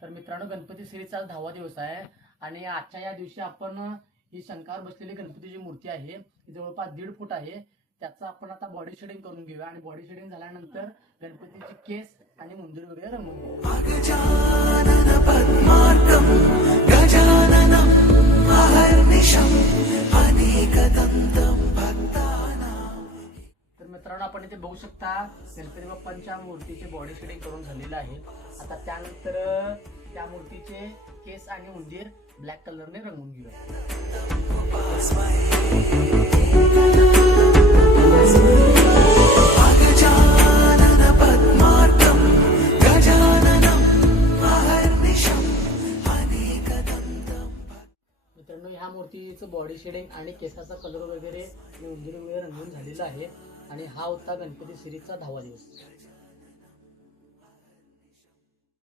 तर मित्रांनो, गणपती सिरीजचा 10वा दिवस आहे आणि आजच्या या दिवशी आपण ही शंकावर बसलेली गणपतीची मूर्ती आहे, ही जवळपास 1.5 फूट आहे. त्याचा आपण आता बॉडी शेडिंग करून घेऊया आणि बॉडी शेडिंग झाल्यानंतर गणपतीचे केस आणि मुंडीर वगैरे रंगवून घेऊया. तर मित्रांनो, आपण इथे बघू शकता गणपती बाप्पांच्या मूर्तीचे बॉडी शेडिंग करून झालेलं आहे. आता त्यानंतर त्या मूर्तीचे केस आणि उंदीर ब्लॅक कलरने रंगवून घेऊया. मित्रांनो, ह्या मूर्तीचं बॉडी शेडिंग आणि केसाचा कलर वगैरे आणि उंदीर वगैरे रंगवून झालेला आहे आणि हा होता गणपती सिरीजचा 10वा दिवस.